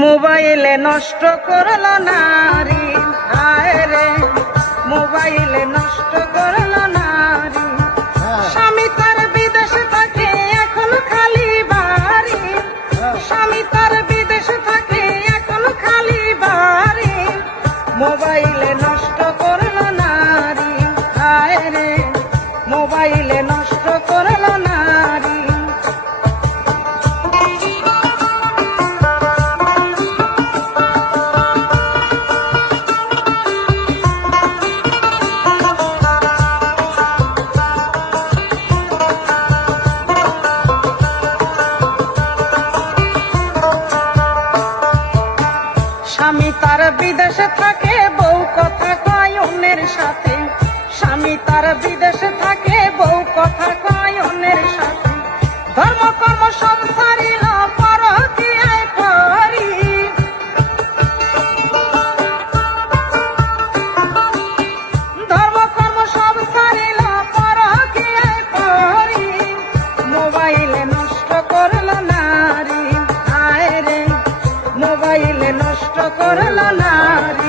মোবাইলে নষ্ট করলো নারী, হায় রে মোবাইলে নষ্ট করলো নারী। স্বামী তার বিদেশে থাকে এখন খালি বাড়ি, স্বামী তার বিদেশে থাকে এখন খালি বাড়ি। মোবাইলে নষ্ট করলো নারী, হায় রে মোবাইলে নষ্ট করলো নারী। স্বামী তার বিদেশে থাকে বউ কথা কয় অন্যের সাথে, স্বামী তার বিদেশে থাকে বউ কথা কয় অন্যের সাথে। ধর্ম কর্ম সব ছাড়িল পরকীয়ায় পড়ি, ধর্ম কর্ম সব ছাড়িল পরকীয়ায় পড়ি। মোবাইলে নষ্ট করলো নারী, হায় রে মোবাইলে নষ্ট করলো নারী।